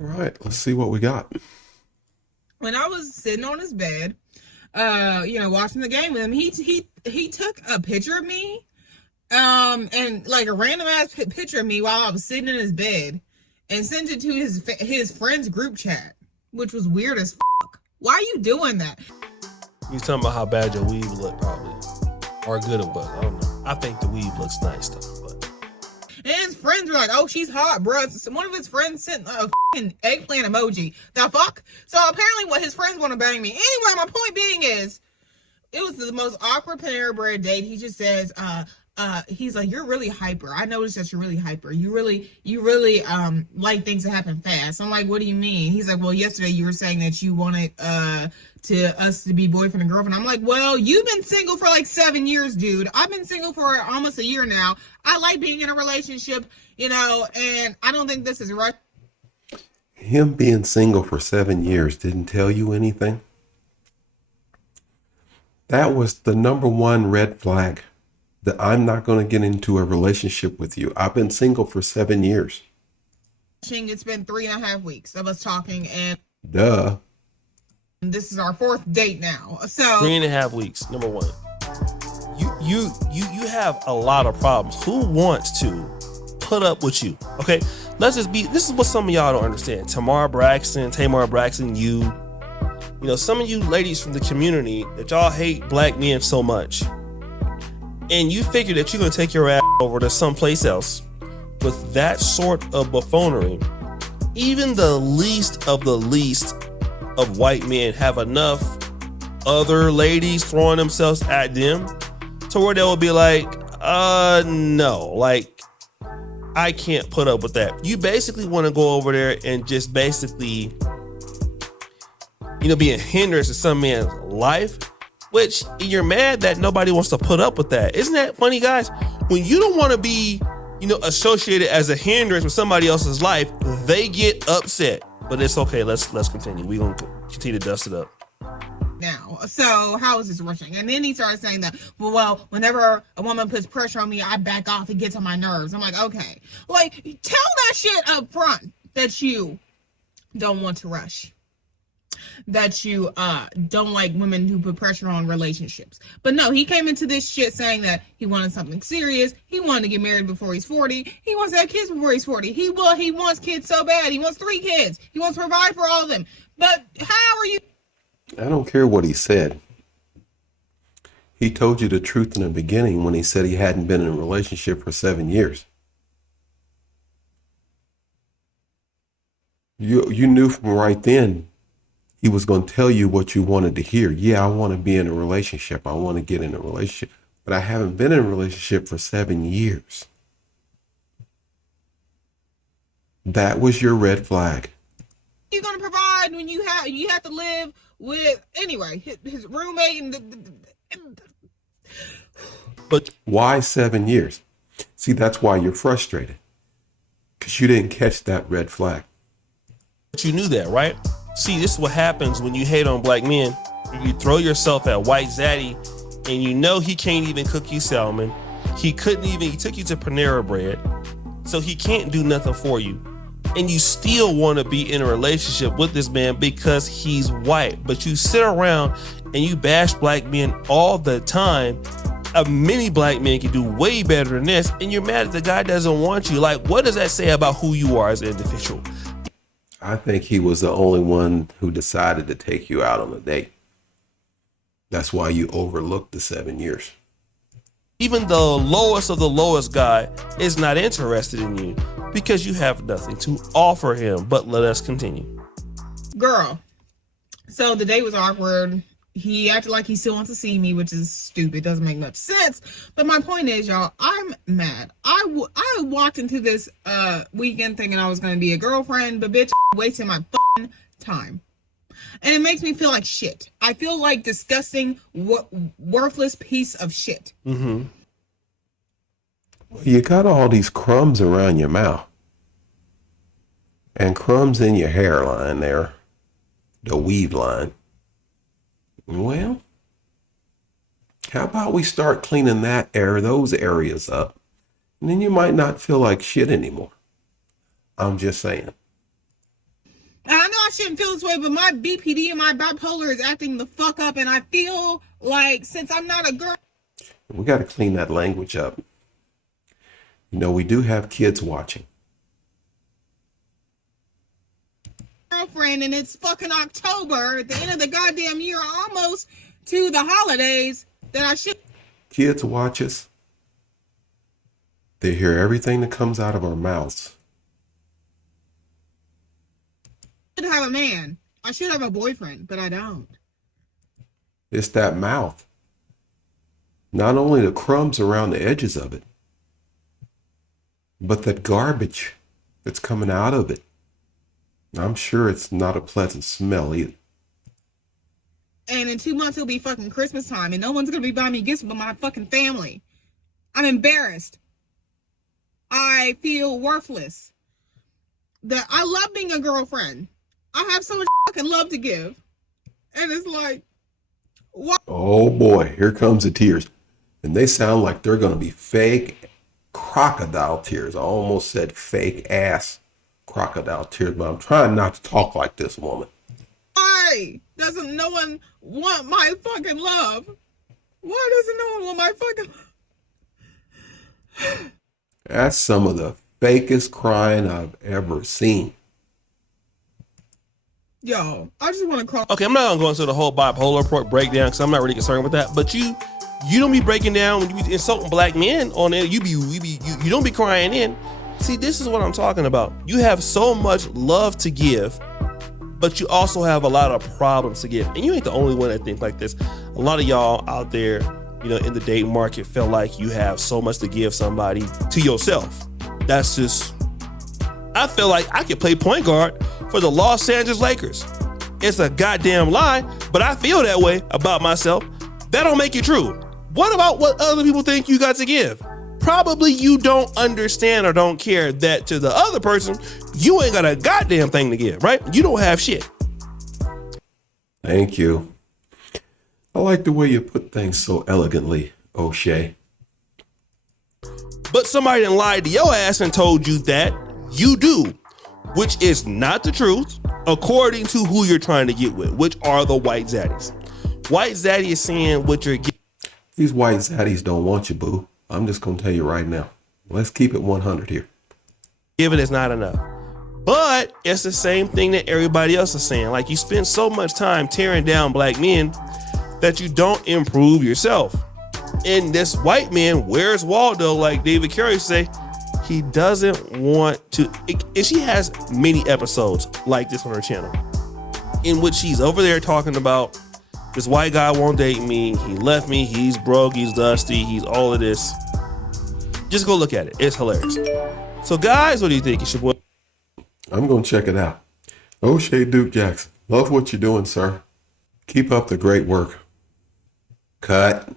All right, let's see what we got. When I was sitting on his bed, watching the game with him, he took a picture of me, and like a random ass picture of me while I was sitting in his bed, and sent it to his friends group chat, which was weird as fuck. Why are you doing that? You talking about how bad your weave look, probably, or good it was. I don't know. I think the weave looks nice though. But And his friends were like, "Oh, she's hot, bro." So one of his friends sent a fucking eggplant emoji. The fuck? So apparently, what his friends want to bang me. Anyway, my point being is, it was the most awkward Panera Bread date. He just says, he's like, "You're really hyper. I noticed that you're really hyper. You really like things to happen fast." I'm like, "What do you mean?" He's like, "Well, yesterday you were saying that you wanted to us to be boyfriend and girlfriend." I'm like, "Well, you've been single for like 7 years, dude. I've been single for almost a year now. I like being in a relationship, and I don't think this is right." Him being single for 7 years didn't tell you anything. That was the number one red flag, that I'm not going to get into a relationship with you. I've been single for 7 years. It's been 3.5 weeks of us talking, and Duh. this is our fourth date now. So 3.5 weeks. Number one, you have a lot of problems. Who wants to put up with you? Okay, let's just be. This is what some of y'all don't understand. Tamar Braxton, some of you ladies from the community that y'all hate black men so much, and you figure that you're gonna take your ass over to someplace else with that sort of buffoonery. Even the least of white men have enough other ladies throwing themselves at them to where they will be like, no, like, I can't put up with that. You basically want to go over there and just basically, be a hindrance to some man's life, which you're mad that nobody wants to put up with that. Isn't that funny, guys? When you don't want to be, associated as a hindrance with somebody else's life, they get upset. But it's okay. Let's continue. We're going to continue to dust it up. Now, so how is this rushing? And then he started saying that, well, whenever a woman puts pressure on me, I back off. It gets on my nerves. I'm like, okay, like, tell that shit up front that you don't want to rush, that you don't like women who put pressure on relationships. But no, he came into this shit saying that he wanted something serious. He wanted to get married before he's 40. He wants to have kids before he's 40. He wants kids so bad. He wants 3 kids. He wants to provide for all of them. But how are you? I don't care what he said. He told you the truth in the beginning when he said he hadn't been in a relationship for 7 years. You knew from right then he was going to tell you what you wanted to hear. Yeah, I want to be in a relationship. I want to get in a relationship. But I haven't been in a relationship for 7 years. That was your red flag. You're going to provide when you have to live with, anyway, his roommate But why 7 years? See, that's why you're frustrated, because you didn't catch that red flag. But you knew that, right? See, this is what happens when you hate on black men. You throw yourself at white Zaddy, and he can't even cook you salmon. He took you to Panera Bread, so he can't do nothing for you. And you still want to be in a relationship with this man because he's white. But you sit around and you bash black men all the time. Many black men can do way better than this, and you're mad that the guy doesn't want you. Like, what does that say about who you are as an individual? I think he was the only one who decided to take you out on a date. That's why you overlooked the 7 years. Even the lowest of the lowest guy is not interested in you because you have nothing to offer him. But let us continue. Girl. So the date was awkward. He acted like he still wants to see me, which is stupid. Doesn't make much sense. But my point is, y'all, I'm mad. I walked into this weekend thinking I was going to be a girlfriend, but bitch, wasting my fucking time. And it makes me feel like shit. I feel like disgusting, worthless piece of shit. Mm-hmm. You got all these crumbs around your mouth and crumbs in your hairline there, the weave line. Well, how about we start cleaning those areas up, and then you might not feel like shit anymore. I'm just saying. I shouldn't feel this way, but my BPD and my bipolar is acting the fuck up, and I feel like since I'm not a girl. We got to clean that language up. You know, we do have kids watching. Girlfriend, and it's fucking October at the end of the goddamn year, almost to the holidays, that I should. Kids watch us. They hear everything that comes out of our mouths. Have a man. I should have a boyfriend, but I don't. It's that mouth. Not only the crumbs around the edges of it, but that garbage that's coming out of it. I'm sure it's not a pleasant smell either. And in 2 months, it'll be fucking Christmas time, and no one's gonna be buying me gifts but my fucking family. I'm embarrassed. I feel worthless. That I love being a girlfriend. I have so much fucking love to give. And it's like, what? Oh boy, here comes the tears. And they sound like they're going to be fake crocodile tears. I almost said fake ass crocodile tears, but I'm trying not to talk like this woman. Why doesn't no one want my fucking love? Why doesn't no one want my fucking love? That's some of the fakest crying I've ever seen. Yo, I just want to cry. Okay, I'm not gonna go into the whole bipolar breakdown because I'm not really concerned with that. But you don't be breaking down when you be insulting black men on it. You don't be crying in. See, this is what I'm talking about. You have so much love to give, but you also have a lot of problems to give. And you ain't the only one that thinks like this. A lot of y'all out there, in the dating market feel like you have so much to give somebody to yourself. That's just, I feel like I could play point guard for the Los Angeles Lakers. It's a goddamn lie, but I feel that way about myself. That don't make it true. What about what other people think you got to give? Probably you don't understand or don't care that to the other person, you ain't got a goddamn thing to give, right? You don't have shit. Thank you. I like the way you put things so elegantly, O'Shea. But somebody done lied to your ass and told you that you do, which is not the truth, according to who you're trying to get with, which are the white zaddies. White zaddy is saying what you're getting. These white zaddies don't want you, boo. I'm just going to tell you right now. Let's keep it 100 here. Giving is not enough. But it's the same thing that everybody else is saying. Like, you spend so much time tearing down black men that you don't improve yourself. And this white man, where's Waldo, like David Carey say, he doesn't want to. And she has many episodes like this on her channel in which she's over there talking about this white guy won't date me. He left me. He's broke. He's dusty. He's all of this. Just go look at it. It's hilarious. So guys, what do you think? It's your boy. I'm going to check it out. O'Shea Duke Jackson. Love what you're doing, sir. Keep up the great work. Cut.